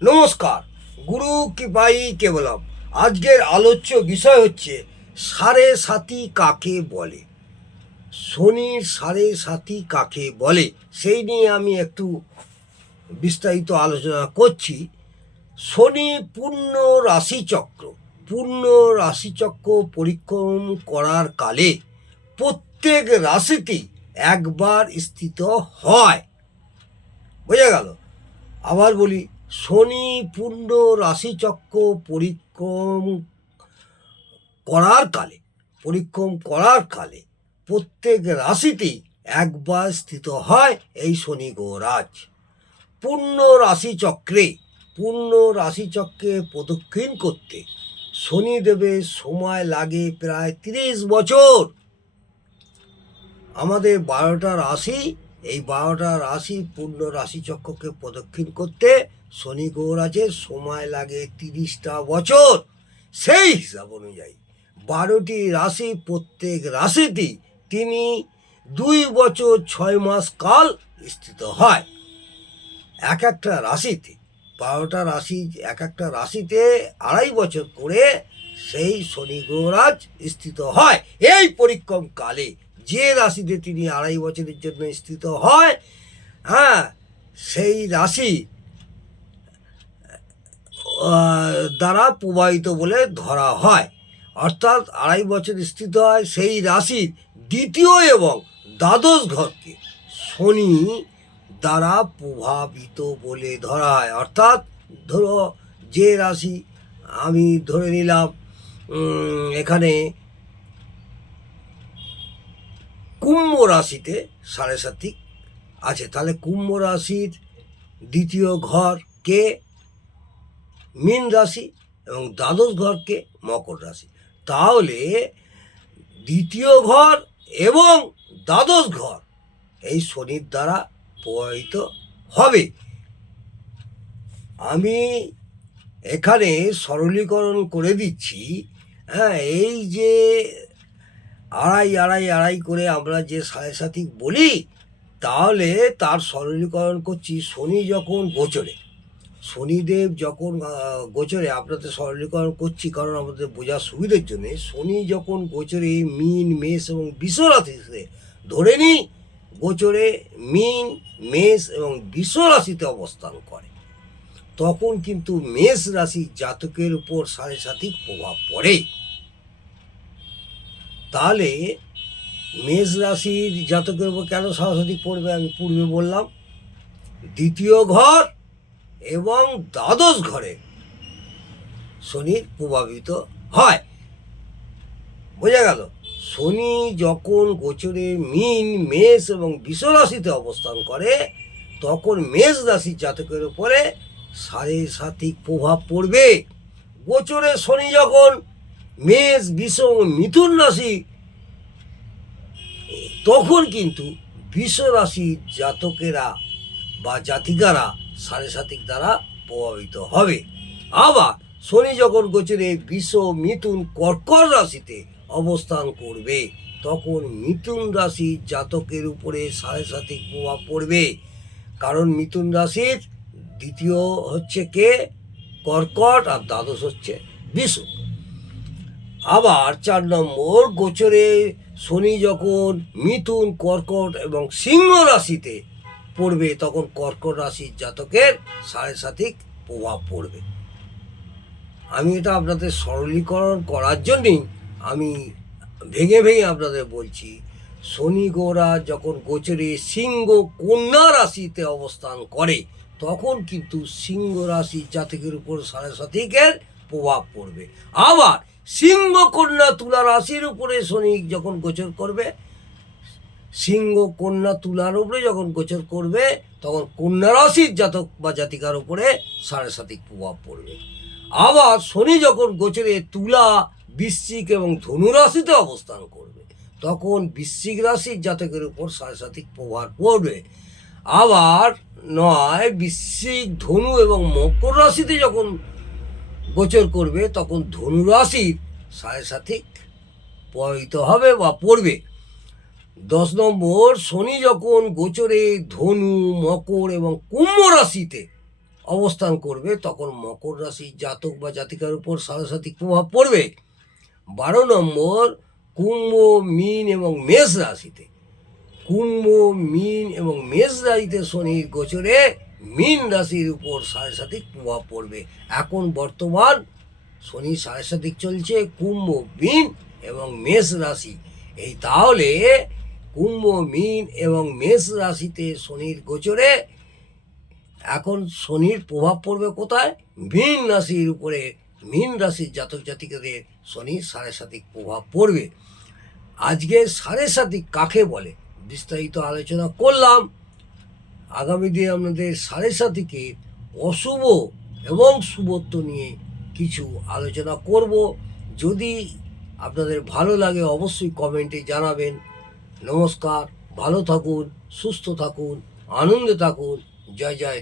নমস্কার, গুরু কৃপাই কেবলম। আজকের আলোচ্য বিষয় হচ্ছে সাড়ে সাতি কাকে বলে। শনির সাড়ে সাতি কাকে বলে সেই নিয়ে আমি একটু বিস্তারিত আলোচনা করছি। শনি পূর্ণ রাশিচক্র পরিক্রম করার কালে প্রত্যেক রাশিতেই একবার স্থিত হয়। বোঝা গেল? আবার বলি, শনি পূর্ণ রাশিচক্র পরিক্রম করার কালে প্রত্যেক রাশিতেই একবার স্থিত হয় এই শনি গ্রহরাজ। পূর্ণ রাশিচক্রে প্রদক্ষিণ করতে শনিদেবের সময় লাগে প্রায় 30 বছর। আমাদের 12টা রাশি, এই 12টা রাশি পূর্ণ রাশিচক্রকে প্রদক্ষিণ করতে শনি গ্রহরাজের সময় লাগে 30টা বছর। সেই হিসাব অনুযায়ী 12টি রাশি, প্রত্যেক রাশিতেই তিনি 2 বছর 6 মাস কাল স্থিত হয়। এক একটা রাশিতে 12টা রাশি, এক একটা রাশিতে 2.5 বছর করে সেই শনি গ্রহরাজ স্থিত হয়। এই পরিক্রম কালে যে রাশিতে তিনি 2.5 বছরের জন্য স্থিত হয়, সেই রাশি দ্বারা প্রবাহিত বলে ধরা হয়। অর্থাৎ 2.5 বছর স্থিত হয় সেই রাশির দ্বিতীয় এবং দ্বাদশ ঘরকে শনি দ্বারা প্রভাবিত বলে ধরা হয়। অর্থাৎ ধরো, যে রাশি আমি ধরে নিলাম এখানে কুম্ভ রাশিতে সাড়ে সাতি আছে, তাহলে কুম্ভ রাশির দ্বিতীয় ঘর কে মীন রাশি এবং দ্বাদশ ঘরকে মকর রাশি। তাহলে দ্বিতীয় ঘর এবং দ্বাদশ ঘর এই শনির দ্বারা প্রভাবিত হবে। আমি এখানে সরলীকরণ করে দিচ্ছি। এই যে আড়াই করে আমরা যে সাড়ে সাতি বলি, তাহলে তার সরলীকরণ করছি। শনি যখন গোচরে, শনিদেব যখন গোচরে, আপনাদের সরলীকরণ করছি কারণ আমাদের বোঝার সুবিধার জন্য। শনি যখন গোচরে মীন, মেষ এবং বৃষ রাশিতে, ধরে নিই গোচরে মীন, মেষ এবং বৃষ রাশিতে অবস্থান করে, তখন কিন্তু মেষ রাশি জাতকের উপর সাড়ে সাতির প্রভাব পড়ে। তাহলে মেষ রাশির জাতকের উপর কেন সাড়ে সাতি পড়বে আমি পূর্বে বললাম। দ্বিতীয় ঘর এবং দ্বাদশ ঘরে শনির প্রভাবিত হয়। বোঝা গেল? শনি যখন গোচরে মীন, মেষ এবং বৃষ রাশিতে অবস্থান করে, তখন মেষ রাশির জাতকের উপরে সাড়ে সাতি প্রভাব পড়বে। গোচরে শনি যখন মেষ, বৃষ এবং মিথুন রাশি, তখন কিন্তু বৃষ রাশির জাতকেরা বা জাতিকারা সাড়ে সাতির দ্বারা প্রভাবিত হবে। আবার শনি যখন গোচরে বৃষ, মিথুন, কর্কট রাশিতে অবস্থান করবে, তখন মিথুন রাশির জাতকের উপরে সাড়ে সাতির প্রভাব পড়বে। কারণ মিথুন রাশির দ্বিতীয় হচ্ছে কে? কর্কট, আর দ্বাদশ হচ্ছে বৃষ। আবার 4 নম্বর, গোচরে শনি যখন মিথুন, কর্কট এবং সিংহ রাশিতে পড়বে, তখন কর্কট রাশির জাতকের সাড়ে সাতির প্রভাব পড়বে। আমি এটা আপনাদের সরলীকরণ করার জন্যই আমি ভেঙে আপনাদের বলছি। শনি গ্রহরাজ যখন গোচরে সিংহ, কন্যা রাশিতে অবস্থান করে, তখন কিন্তু সিংহ রাশির জাতকের উপর সাড়ে সাতিকের প্রভাব পড়বে। আবার সিংহ, কন্যা, তুলা রাশির উপরে শনি যখন গোচর করবে, সিংহ, কন্যা, তুলার উপরে যখন গোচর করবে, তখন কন্যা রাশির জাতক বা জাতিকার উপরে সাড়ে সাতিক প্রভাব পড়বে। আবার শনি যখন গোচরে তুলা, বৃশ্চিক এবং ধনু রাশিতে অবস্থান করবে, তখন বৃশ্চিক রাশির জাতকের উপর সাড়ে সাতিক প্রভাব পড়বে। আবার বৃশ্চিক, ধনু এবং মকর রাশিতে যখন গোচর করবে, তখন ধনু রাশির সাড়ে সাতিক প্রভাবিত হবে বা পড়বে। 10 নম্বর, শনি যখন গোচরে ধনু, মকর এবং কুম্ভ রাশিতে অবস্থান করবে তখন মকর রাশির জাতক বা জাতিকার উপর সাড়ে প্রভাব পড়বে। 12 নম্বর কুম্ভ, মীন এবং মেষ রাশিতে। কুম্ভ, মীন এবং মেষ রাশিতে শনির গোচরে মীন রাশির উপর সাড়ে প্রভাব পড়বে। এখন বর্তমান শনি সাড়ে চলছে কুম্ভ, মীন এবং মেষ রাশি। এই তাহলে কুম্ভ, মীন এবং মেষ রাশিতে শনির গোচরে এখন শনির প্রভাব পড়বে কোথায়? মীন রাশির উপরে। মীন রাশির জাতক জাতিকাদের শনির সাড়ে প্রভাব পড়বে। আজকে সাড়ে কাকে বলে বিস্তারিত আলোচনা করলাম। আগামী দিনে আপনাদের সাড়ে অশুভ এবং শুভত্ব নিয়ে কিছু আলোচনা করব। যদি আপনাদের ভালো লাগে অবশ্যই কমেন্টে জানাবেন। নমস্কার, ভালো থাকুন, সুস্থ থাকুন, আনন্দে থাকুন। জয় জয়।